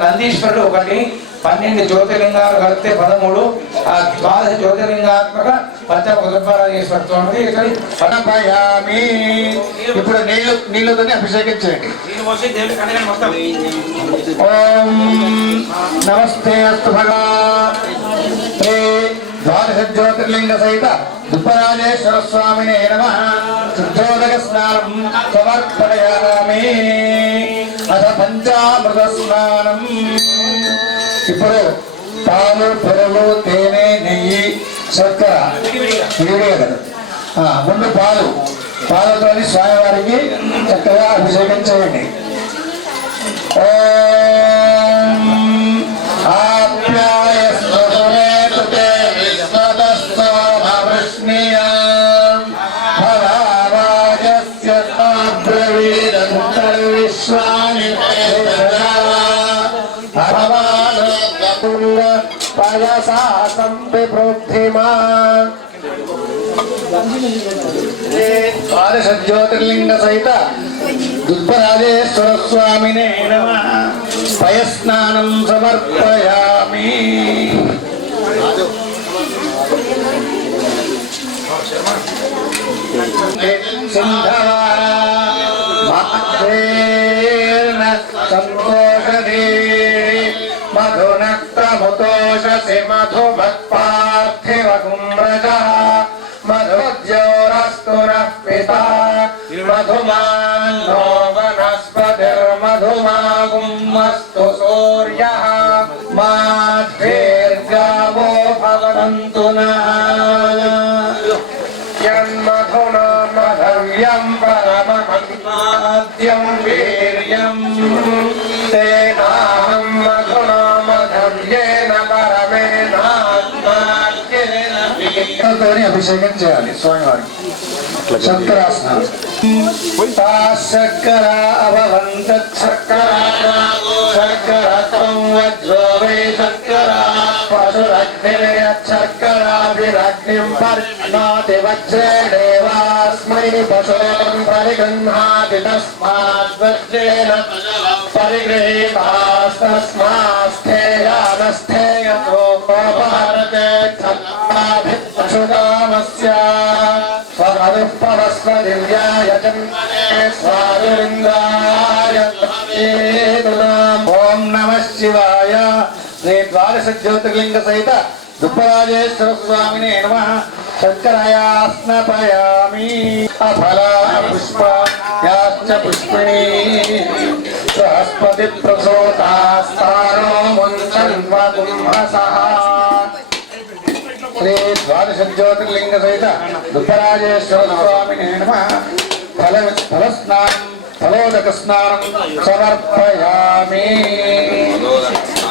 నందీశ్వరుడు ఒకటి పన్నెండు జ్యోతిర్లింగాలు కలిపితే పదమూడు ఆ ద్వాదశ జ్యోతిర్లింగాత్మక పంచముఖేశ్వరతో ఇక్కడ సమర్పయామి ఇప్పుడు నీళ్ళు కళ్యాణం మొత్తం. ఓం నమస్తే అస్తు శ్రీ ద్వాదశ జ్యోతిర్లింగ సహిత దుప్పరాజేశ్వర స్వామినే నమ. శుద్ధోదక స్నానం సమర్పయామి అథ పంచామృత స్నానం ఇప్పుడు పాలు పెరుగు తేనె నెయ్యి చక్కెర విడిగా కదా. ముందు పాలు. పాలతో స్వామివారికి చక్కగా అభిషేకం చేయండి. ఓ పయసా సంవివృద్ధిమా ద్వాదశ జ్యోతిర్లింగ సహిత దుర్గరాజేశ్వర స్వామినే నమ పయస్నానం సమర్పయామి సింధవా మాధేర్న సంతోషధీ మధునక్తముతోషసి మధుభక్పార్థివ కుమ్రజ మధుజ్యోరస్తురః పితా మధుమాన్నో వనస్పతిర్మధుమాగుమస్తు సూర్యः మాధ్వేర్గావో భవంతు యన్మధునా మధవ్యం పరమహంసాద్యం వీర్యం వీర్యంతోని అభిషేకం చేయాలి స్వామివారికి. శంకరాసనం శర్కర అభవంత శర్కర శర్కర త్వం వజ్రో వై శర్కర పశురగ్నిరయ శర్కరాభిరగ్నిం పరిణాతి వజ్రేణేవాస్మై పరిగృహాతి పశుకామస్య స్వమనుపవస్వ దివ్యాయ జన్మనే స్వామిలింగాయ ఓం నమ శివాయ. శ్రీ ద్వాదశ జ్యోతిర్లింగ సహిత దుబ్బరాజేశ్వర స్వామిని నమ. శంకరయాస్నపయామి. అఫలా పుష్ప యాశ్చ పుష్పిణీ. బృహస్పతి ప్రసోతాస్తారో శ్రీ ద్వాదశ జ్యోతిర్లింగ సహిత దుబ్బరాజేశ్వర స్వామినే నమ. ఫల ఫలస్నానం ఫలోదక స్నానం సమర్పయామి.